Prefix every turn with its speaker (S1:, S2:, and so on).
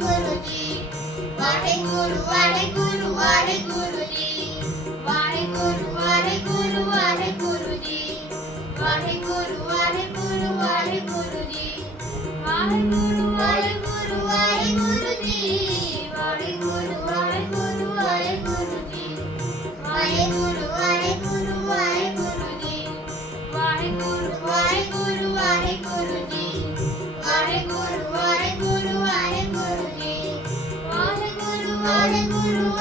S1: குருஜி வாழை குரு வாழை குரு வாழை குருஜி வாழை குரு வாழை குரு வாழை குருஜி வாழை குரு வாழை குரு வாழை குருஜி வாழை குரு வாழை குரு வாழை குருஜி வாழை குரு வாழை குரு வாழை குருஜி வாழை குரு வாழை குரு வாழை குரு Hare Guru.